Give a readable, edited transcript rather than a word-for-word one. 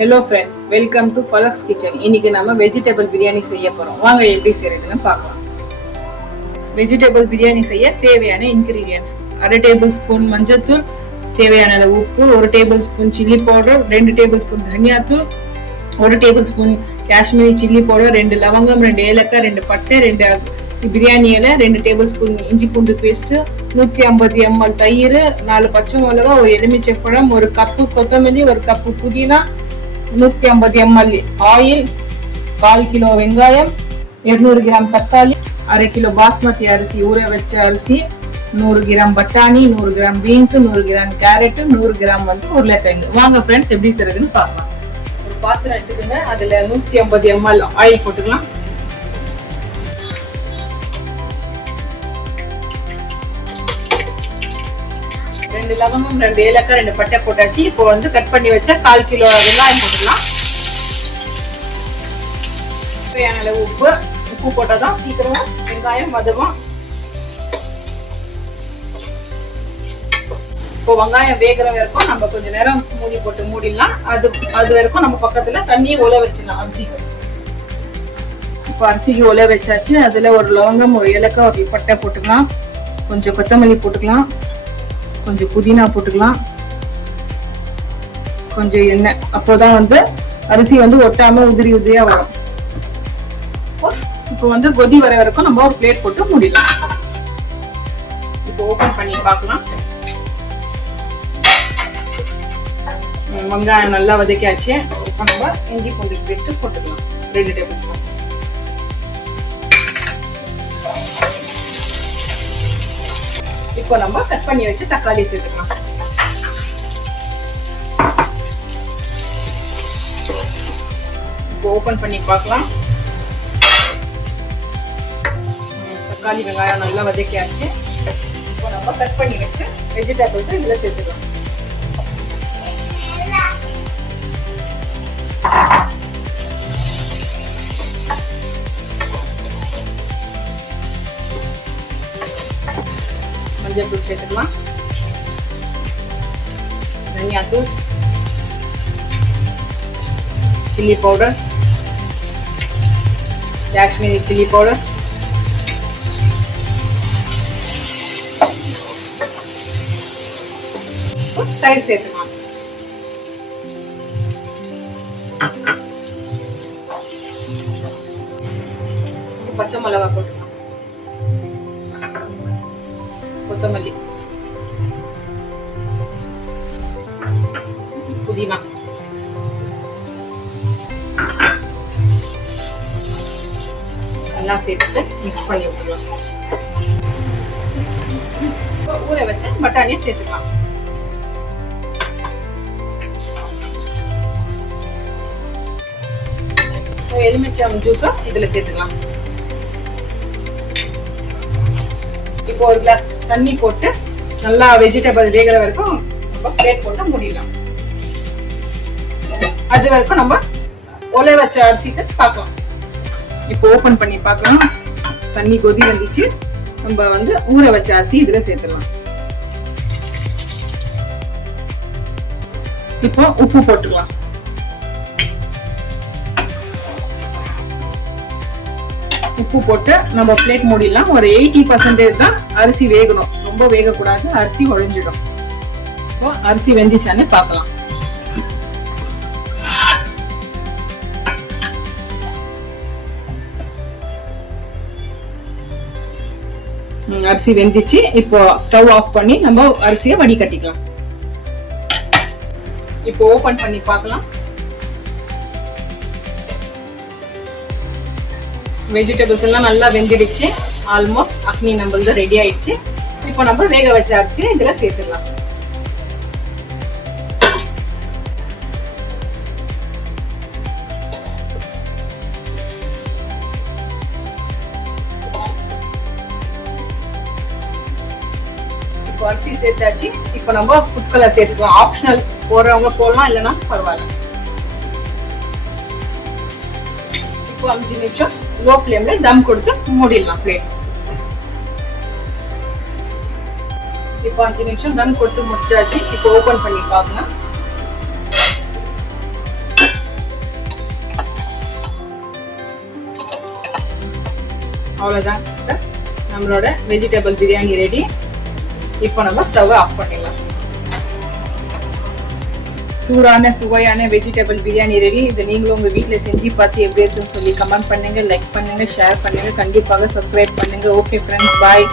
Hello friends, welcome to Falak's kitchen. இன்னைக்கு நம்ம vegetable biryani செய்ய போறோம். வாங்க எப்படி செய்யறதுன்னு பார்க்கலாம். வெஜிடபிள் பிரியாணி செய்ய தேவையான இன்கிரீடியன்ஸ்: 1/2 டேபிள் ஸ்பூன் மஞ்சள்தூள், தேவையான அளவு உப்பு, 1 table spoon chilli powder, 2 table spoon தனியாத்தூள், 1 table spoon Kashmiri chilli powder, 2 லவங்கம், 2 ஏலக்காய், 2 பட்டை, 2 பிரியாணி இலை, 2 டேபிள் ஸ்பூன் இஞ்சி பூண்டு பேஸ்ட், 150 ml தயிர், 4 பச்சை மிளகா, 1 எலுமிச்சை பழம், 1 கப்பு கொத்தமல்லி, 1 கப்பு புதினா, 150 ml ஆயில், 1/4 கிலோ வெங்காயம், 200 கிராம் தக்காளி, 1/2 கிலோ பாஸ்மதி அரிசி ஊற வச்ச அரிசி, 100 கிராம் பட்டாணி, 100 gram beans, 100 gram carrot, 100 gram உருளைக்கிழங்கு. வாங்க ஃப்ரெண்ட்ஸ் எப்படி செய்யறதுன்னு பார்க்கலாம். ஒரு பாத்திரம் எடுத்துக்கோங்க. அதுல 150 ml ஆயில் போட்டுக்கலாம். ரெண்டு லவங்கம், 2 ஏலக்காய், 2 பட்டை போட்டாச்சு. இப்போ கட் பண்ணி வச்ச 1/4 கிலோ வெங்காயம் போட்டுக்கலாம். தேவையான அளவு உப்பு போட்டாதான் சீக்கிரமா வெங்காயம் வதங்கும். இப்போ வெங்காயம் வேகிற வரைக்கும் நம்ம கொஞ்ச நேரம் மூடி போட்டு மூடிடலாம். அது வரைக்கும் நம்ம பக்கத்துல தண்ணி உல வச்சிடலாம் அரிசிக்கு. இப்போ அரிசிக்கு உல வச்சாச்சு. அதுல 1 லவங்கம், 1 ஏலக்காய், 1 பட்டை போட்டுக்கலாம். கொஞ்சம் கொத்தமல்லி போட்டுக்கலாம். கொஞ்சம் புதினா போட்டுக்கலாம். கொஞ்சம் எண்ணெய். அப்போதான் அரிசி ஒட்டாம உதிரி உதிரியா வரும். இப்போ கொதி வர வரைக்கும் நம்ம ஒரு பிளேட் போட்டு மூடிடலாம். இப்போ ஓபன் பண்ணி பார்க்கலாம். வெங்காயம் நல்லா வதக்கியாச்சு. இப்போ நம்ம இஞ்சி பூண்டு பேஸ்ட் போட்டுக்கலாம். 2 டேபிள் ஸ்பூன். இப்போ நம்ம கட் பண்ணி வச்சு தக்காளி சேர்த்துக்கலாம். இப்போ ஓபன் பண்ணி பார்க்கலாம். தக்காளி வெங்காயம் நல்லா வதக்கியாச்சு. இப்போ நம்ம கட் பண்ணி வச்சு வெஜிடபிள்ஸ் இதுல சேர்த்துக்கலாம். மஞ்சள் தூள் சேர்த்துக்கலாம். தனியாத்தூள், chilli powder, Kashmiri chilli powder, தயிர் சேர்த்துக்கலாம். பச்சை மிளகாய் போட்டுக்கலாம். கொத்தமல்லி, புதினா, எல்லாம் சேர்த்து மிக்ஸ் பண்ணி விட்டுக்கலாம். ஊற வச்ச பட்டாணியை சேர்த்துக்கலாம். எலுமிச்சம் ஜூஸும் இதுல சேர்த்துக்கலாம். இப்போ 1 கிளாஸ் தண்ணி போட்டு நல்லா வெஜிடபிள் வேகிற வரைக்கும் நம்ம பிளேட் போட்டு மூடிடலாம். அது வரைக்கும் நம்ம ஒலை வச்ச அரிசிக்கு பார்க்கலாம். இப்போ ஓபன் பண்ணி பார்க்கலாம். தண்ணி கொதி வந்துச்சு. நம்ம ஊற வச்ச அரிசி இதுல சேர்த்துடலாம். இப்போ உப்பு போட்டுக்கலாம். உப்பு போட்டு நம்ம பிளேட் மூடிடலாம். ஒரு 80% தான் அரிசி வேகணும். ரொம்ப வேகக்கூடாது, அரிசி உடைஞ்சிடும். இப்போ அரிசி வெந்துச்சான்னு பார்க்கலாம். அரிசி வெந்துச்சு. இப்போ ஸ்டவ் ஆஃப் பண்ணி நம்ம அரிசியை வடிகட்டிக்கலாம். இப்போ ஓபன் பண்ணி பார்க்கலாம். வெஜிடபிள்ஸ் எல்லாம் நல்லா வெந்துடுச்சு. ஆல்மோஸ்ட் அக்னி நம்மளது ரெடி ஆயிடுச்சு. இப்போ நம்ம வேக வச்ச அரிசியை இதுல சேர்த்துடலாம். இப்போ அரிசி சேர்த்தாச்சு. இப்போ நம்ம ஃபுட் கலர் சேர்த்துக்கலாம். ஆப்ஷனல், போறவங்க போடலாம், இல்லைன்னா பரவாயில்ல. இப்போ 5 நிமிஷம் லோ ஃப்ளேம்ல தம் கொடுத்து மூடிடலாம் பிளேட். இப்போ 5 நிமிஷம் தம் கொடுத்து முடிச்சாச்சு. இப்போ ஓபன் பண்ணி பார்க்கலாம். அவ்வளோதான் சிஸ்டர், நம்மளோட வெஜிடபிள் பிரியாணி ரெடி. இப்போ நம்ம ஸ்டவ்வை ஆஃப் பண்ணிடலாம். சூடான சுவையான வெஜிடபிள் பிரியாணி ரெடி. இதை நீங்களும் உங்கள் வீட்டில் செஞ்சு பார்த்து எப்படி இருக்குன்னு சொல்லி கமெண்ட் பண்ணுங்க, லைக் பண்ணுங்க, ஷேர் பண்ணுங்க, கண்டிப்பாக சப்ஸ்கிரைப் பண்ணுங்க. ஓகே ஃப்ரெண்ட்ஸ், பாய்.